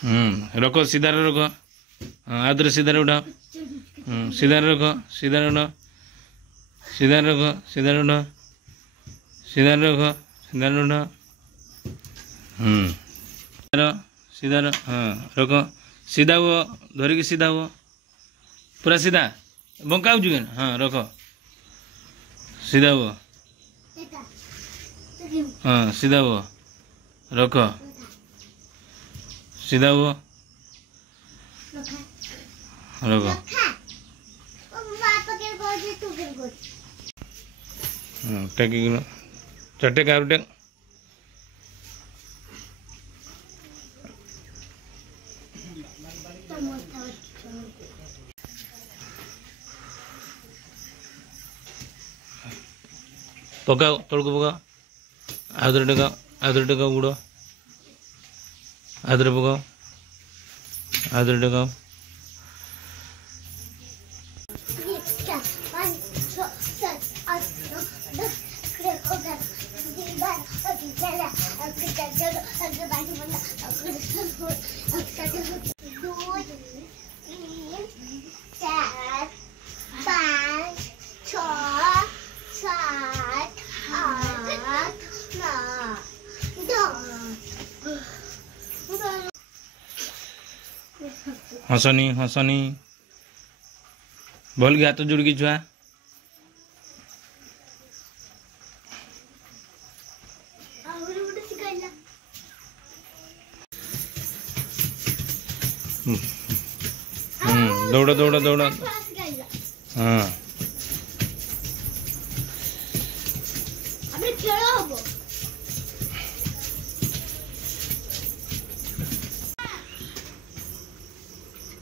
रखो सीधा रखो। हाँ आदर सीधा उठा। सीधा रखो सीधा उठो। सीधा रखो सीधा उठो। सीधा रखो सीधा उठो। सीधा हाँ रखो सीधा हुआ धरिकी सीधा हुआ पूरा सीधा बंका हो हाँ रखो सीधा हुआ। हाँ सीधा हुआ रखो सीधा हुआ रखो। टेक चट्टे का टेक पकाओ तोड़ को पकाओ आदर टेकाओ बुड़ो आदर पकाओ आदर टेकाओ। हसनी हसनी भल गया तो जुड़ की छुआ दौड़ा दौड़ा दौड़ा। हाँ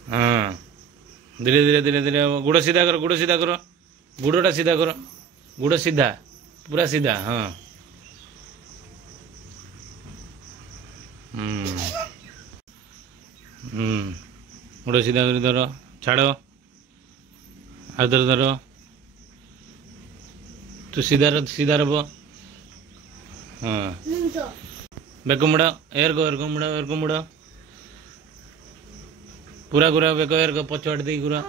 हाँ धीरे धीरे धीरे धीरे गुड़ सीधा करो गुड़ सीधा करो गुड़ोटा सीधा करो गुड़ सीधा पूरा सीधा। हाँ गुड़ सीधा कर धरो छाड़ो आदर धरो तू सीधा रहो। हाँ बेक मुड़ा एर को मुड़ा पूरा गुरा बेक एर को पछवाड़ दे गुरा।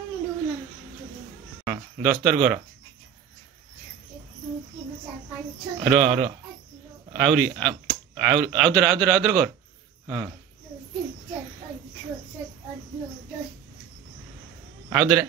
हाँ दस्तर कर रो रो आवरी आउतर आउतर आउतर कर। हाँ आउतर